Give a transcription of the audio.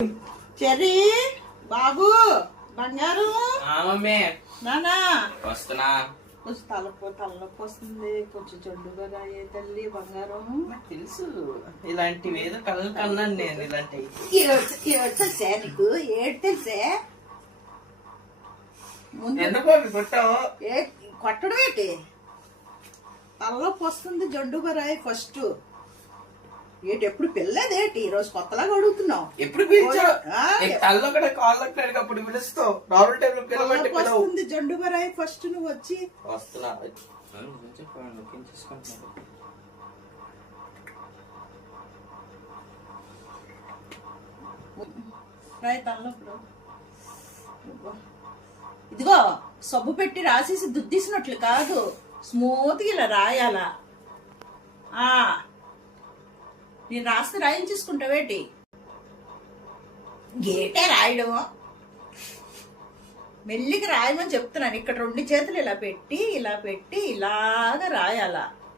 Cherry బాబు బంగారు mummy నానా వస్తున్నా. కొంచెం తలనొప్పి వస్తుంది, కొంచెం జొండుగా రాయే తల్లి బంగారం. తెలుసు ఇలాంటివి ఏదో కళ్ళు కన్నాను నేను. ఇలాంటివి తెలుసా నీకు? ఏడు తెలుసే ఎందుకో కొట్టావు? కొట్టడం ఏంటి? తలనొప్పి వస్తుంది, జొండుగా రాయి ఫస్ట్. ఏంటి ఎప్పుడు పిల్లదేటి? ఈ రోజు కొత్తలాగా అడుగుతున్నావు. ఎప్పుడు పిలిచావు? తల్లో కూడా కాళ్ళు అప్పుడు పిలుస్తావు. నార్మల్ టైంలో పిలవండి. వస్తుంది జొండుగా రాయి ఫస్ట్. నువ్వు వచ్చి వస్తున్నా. రాయి తలనొప్పుడు. ఇదిగో సబ్బు పెట్టి రాసేసి దుద్దేసినట్లు కాదు, స్మూత్గా ఇలా రాయాలా. నేను రాస్తే రాయించేసుకుంటావేటి? గేటే రాయడం మెల్లిగా రాయమని చెప్తున్నాను. ఇక్కడ రెండు చేతులు ఇలా పెట్టి ఇలాగా రాయాలా.